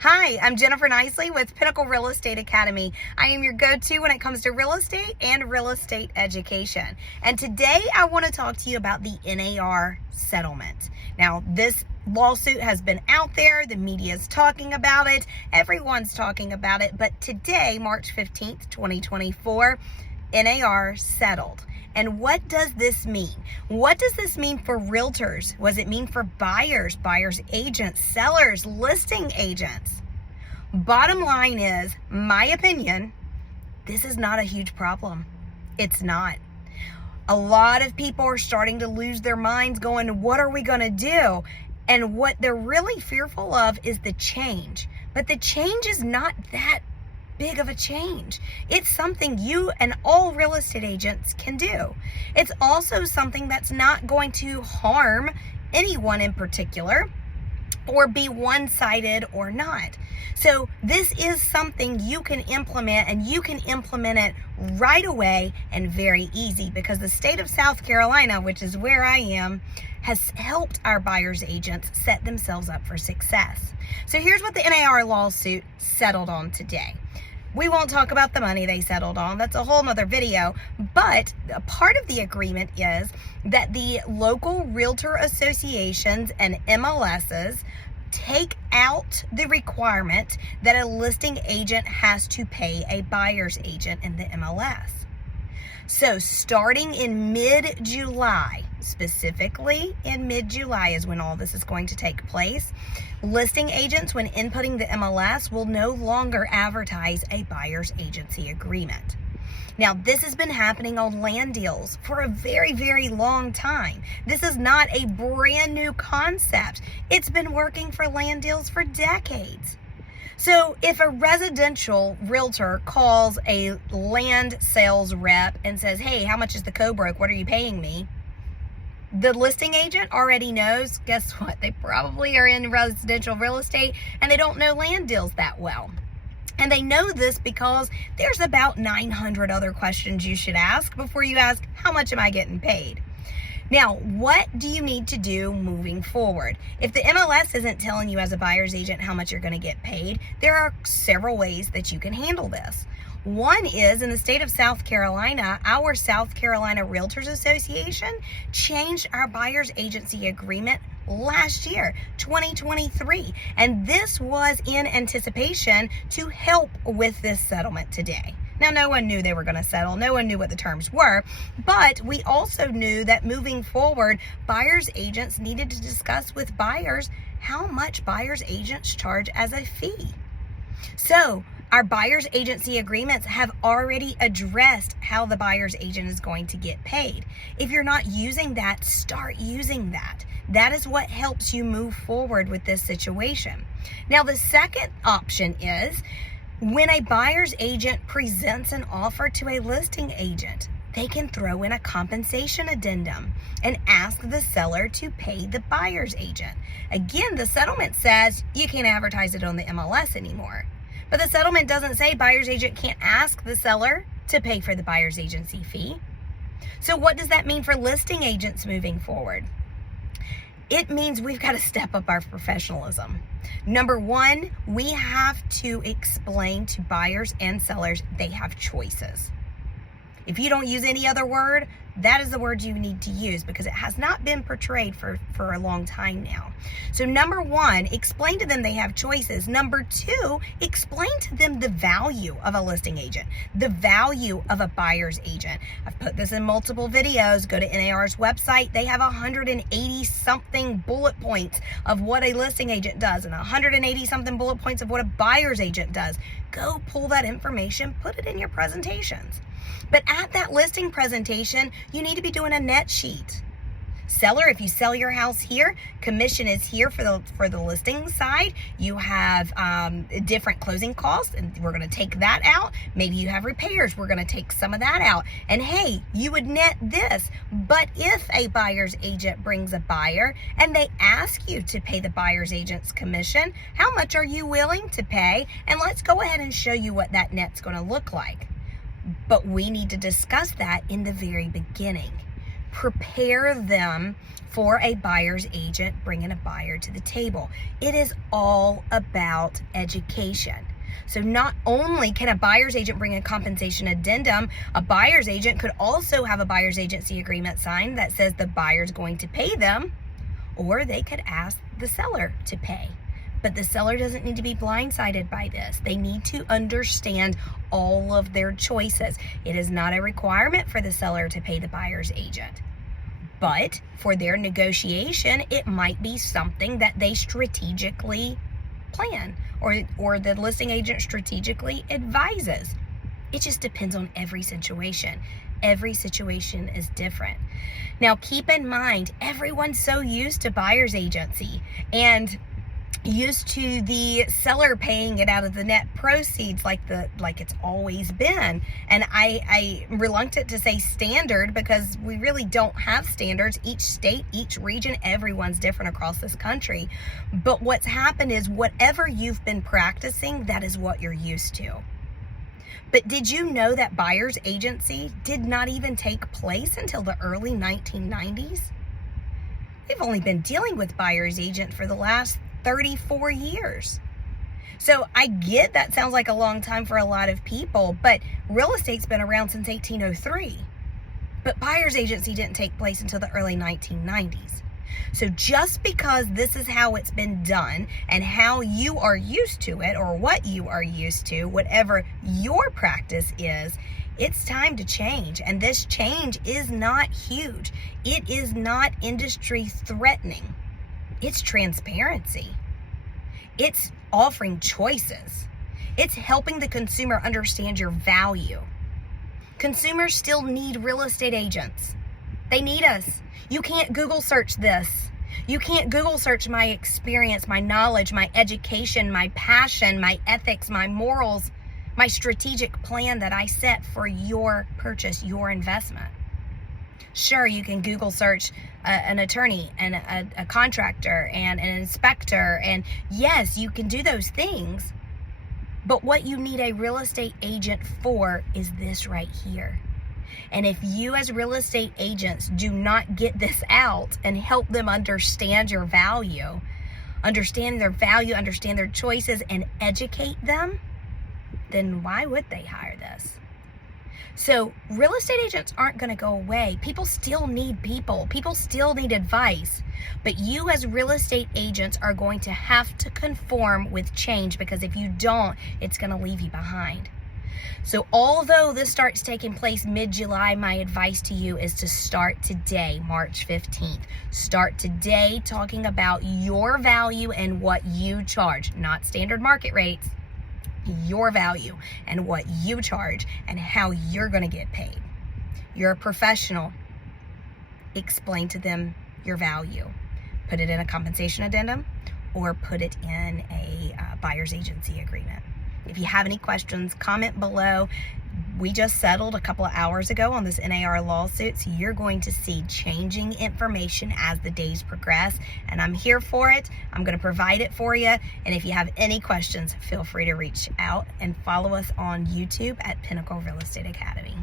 Hi, I'm Jennifer Nicely with Pinnacle Real Estate Academy. I am your go-to when it comes to real estate and real estate education. And today I want to talk to you about the NAR settlement. Now, this lawsuit has been out there. The media is talking about it. Everyone's talking about it. But today, March 15th, 2024, NAR settled. And what does this mean? What does this mean for realtors? What does it mean for buyers agents, sellers, listing agents? Bottom line is, my opinion, this is not a huge problem. It's not. A lot of people are starting to lose their minds going, what are we going to do? And what they're really fearful of is the change. But the change is not that big of a change. It's something you and all real estate agents can do. It's also something that's not going to harm anyone in particular or be one-sided or not. So this is something you can implement, and you can implement it right away and very easy, because the state of South Carolina, which is where I am, has helped our buyers agents set themselves up for success. So here's what the NAR lawsuit settled on today. We won't talk about the money they settled on. That's a whole nother video. But a part of the agreement is that the local realtor associations and MLSs take out the requirement that a listing agent has to pay a buyer's agent in the MLS. So starting in mid-July, specifically in mid-July is when all this is going to take place, listing agents, when inputting the MLS, will no longer advertise a buyer's agency agreement. Now, this has been happening on land deals for a very, very long time. This is not a brand new concept. It's been working for land deals for decades. So if a residential realtor calls a land sales rep and says, hey, how much is the co-broke? What are you paying me? The listing agent already knows, guess what? They probably are in residential real estate and they don't know land deals that well. And they know this because there's about 900 other questions you should ask before you ask, how much am I getting paid? Now, what do you need to do moving forward? If the MLS isn't telling you as a buyer's agent how much you're going to get paid, there are several ways that you can handle this. One is, in the state of South Carolina, our South Carolina Realtors Association changed our buyer's agency agreement last year, 2023. And this was in anticipation to help with this settlement today. Now, no one knew they were going to settle. No one knew what the terms were. But we also knew that moving forward, buyer's agents needed to discuss with buyers how much buyer's agents charge as a fee. So our buyer's agency agreements have already addressed how the buyer's agent is going to get paid. If you're not using that, start using that. That is what helps you move forward with this situation. Now, the second option is when a buyer's agent presents an offer to a listing agent, they can throw in a compensation addendum and ask the seller to pay the buyer's agent. Again, the settlement says you can't advertise it on the MLS anymore. But the settlement doesn't say buyer's agent can't ask the seller to pay for the buyer's agency fee. So what does that mean for listing agents moving forward? It means we've got to step up our professionalism. Number one, we have to explain to buyers and sellers they have choices. If you don't use any other word, that is the word you need to use, because it has not been portrayed for a long time now. So number one, explain to them they have choices. Number two, explain to them the value of a listing agent, the value of a buyer's agent. I've put this in multiple videos. Go to NAR's website. They have 180 something bullet points of what a listing agent does and 180 something bullet points of what a buyer's agent does. Go pull that information, put it in your presentations. But at that listing presentation, you need to be doing a net sheet. Seller, if you sell your house here, commission is here for the listing side. You have different closing costs, and we're going to take that out. Maybe you have repairs. We're going to take some of that out. And hey, you would net this. But if a buyer's agent brings a buyer and they ask you to pay the buyer's agent's commission, how much are you willing to pay? And let's go ahead and show you what that net's going to look like. But we need to discuss that in the very beginning. prepare them for a buyer's agent bringing a buyer to the table. It is all about education. So not only can a buyer's agent bring a compensation addendum, a buyer's agent could also have a buyer's agency agreement signed that says the buyer's going to pay them, or they could ask the seller to pay. But the seller doesn't need to be blindsided by this. They need to understand all of their choices. It is not a requirement for the seller to pay the buyer's agent. But for their negotiation, it might be something that they strategically plan or the listing agent strategically advises. It just depends on every situation. Every situation is different. Now, keep in mind, everyone's so used to buyer's agency and used to the seller paying it out of the net proceeds like it's always been. And I'm reluctant to say standard because we really don't have standards. Each state, each region, everyone's different across this country. But what's happened is whatever you've been practicing, that is what you're used to. But did you know that buyer's agency did not even take place until the early 1990s? We've only been dealing with buyer's agent for the last 34 years. So I get that sounds like a long time for a lot of people, but real estate's been around since 1803. But buyer's agency didn't take place until the early 1990s. So just because this is how it's been done and how you are used to it, or what you are used to, whatever your practice is, it's time to change. And this change is not huge. It is not industry threatening. It's transparency. It's offering choices. It's helping the consumer understand your value. Consumers still need real estate agents. They need us. You can't Google search this. You can't Google search my experience, my knowledge, my education, my passion, my ethics, my morals, my strategic plan that I set for your purchase, your investment. Sure, you can Google search an attorney and a contractor and an inspector, and yes, you can do those things. But what you need a real estate agent for is this right here. And if you as real estate agents do not get this out and help them understand your value, understand their value, understand their choices, and educate them, then why would they hire this? So real estate agents aren't going to go away. People still need people. People still need advice. But you as real estate agents are going to have to conform with change, because if you don't, it's going to leave you behind. So although this starts taking place mid-July, my advice to you is to start today, March 15th. Start today talking about your value and what you charge, not standard market rates. Your value and what you charge and how you're going to get paid. You're a professional. Explain to them your value. Put it in a compensation addendum or put it in a buyer's agency agreement. If you have any questions, comment below. We just settled a couple of hours ago on this NAR lawsuit, so you're going to see changing information as the days progress, and I'm here for it. I'm going to provide it for you, and if you have any questions, feel free to reach out and follow us on YouTube at Pinnacle Real Estate Academy.